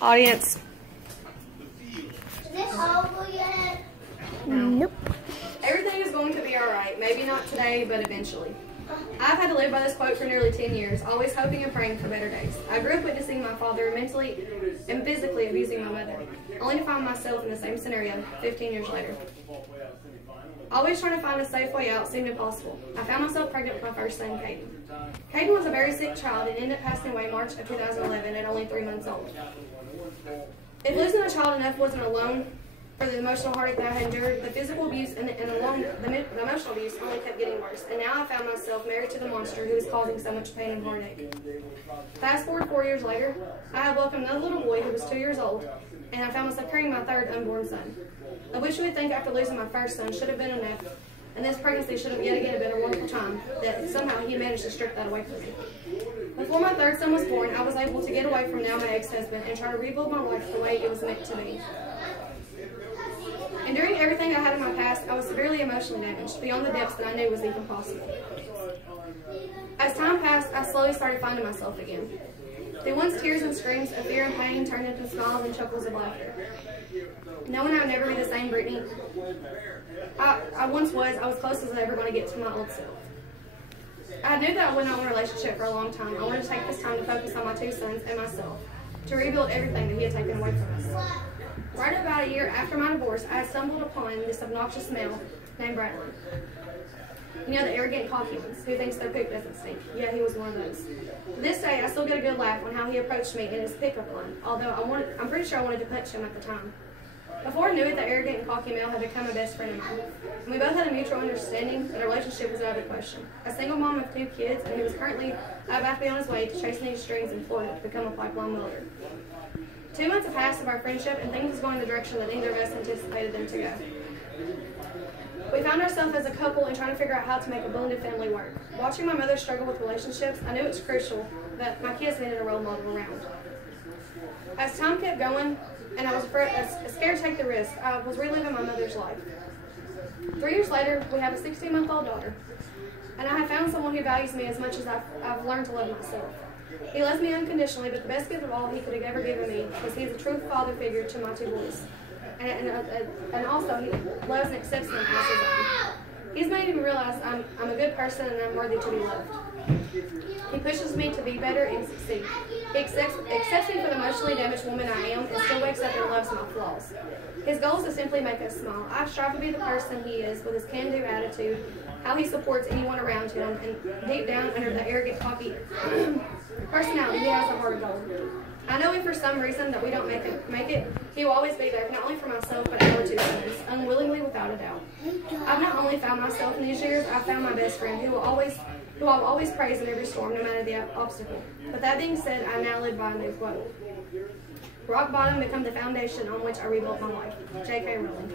Audience. Is this over yet? Nope. Everything is going to be alright. Maybe not today, but eventually. I've had to live by this quote for nearly 10 years, always hoping and praying for better days. I grew up witnessing my father mentally and physically abusing my mother, only to find myself in the same scenario 15 years later. Always trying to find a safe way out seemed impossible. I found myself pregnant with my first son, Caden. Caden was a very sick child and ended up passing away March of 2011 at only 3 months old. If losing a child enough wasn't alone for the emotional heartache that I had endured, the physical abuse and the emotional abuse only kept getting worse. And now I found myself married to the monster who is causing so much pain and heartache. Fast forward 4 years later, I have welcomed another little boy who was 2 years old, and I found myself carrying my third unborn son. I wish you would think after losing my first son should have been enough, and this pregnancy should have yet again been a wonderful time, that somehow he managed to strip that away from me. Before my third son was born, I was able to get away from now my ex-husband and try to rebuild my life the way it was meant to be. Enduring everything I had in my past, I was severely emotionally damaged, beyond the depths that I knew was even possible. As time passed, I slowly started finding myself again. The once tears and screams of fear and pain turned into smiles and chuckles of laughter. Knowing I would never be the same Brittany I once was, I was close as I was ever going to get to my old self. I knew that I would not want a relationship for a long time. I wanted to take this time to focus on my two sons and myself, to rebuild everything that he had taken away from us. Right about a year after my divorce, I had stumbled upon this obnoxious male named Bradley. You know, the arrogant, cocky ones who thinks their poop doesn't stink. Yeah, he was one of those. To this day, I still get a good laugh on how he approached me in his pickup line, although I'm pretty sure I wanted to punch him at the time. Before I knew it, the arrogant and cocky male had become a best friend of mine. And we both had a mutual understanding that a relationship was out of the question. A single mom of 2 kids, and he was currently about to be on his way to chasing these strings in Florida to become a pipeline welder. 2 months have passed of our friendship, and things is going the direction that neither of us anticipated them to go. We found ourselves as a couple and trying to figure out how to make a blended family work. Watching my mother struggle with relationships, I knew it was crucial that my kids needed a role model around. As time kept going, and I was scared to take the risk, I was reliving my mother's life. 3 years later, we have a 16-month-old daughter, and I have found someone who values me as much as I've learned to love myself. He loves me unconditionally, but the best gift of all he could have ever given me was he is a true father figure to my 2 boys. And also, he loves and accepts them as his own. He's made me realize I'm a good person and I'm worthy to be loved. He pushes me to be better and succeed. He accepts me for the emotionally damaged woman I am and still wakes up and loves my flaws. His goal is to simply make us smile. I strive to be the person he is with his can-do attitude, how he supports anyone around him, and deep down under the arrogant, cocky personality, he has a heart of gold. I know if for some reason that we don't make it, he will always be there, not only for myself, but our 2 sons, unwillingly, without a doubt. I've not only found myself in these years, I've found my best friend, who I'll always praise in every storm, no matter the obstacle. But that being said, I now live by a new quote. Rock bottom become the foundation on which I rebuilt my life. J.K. Rowling.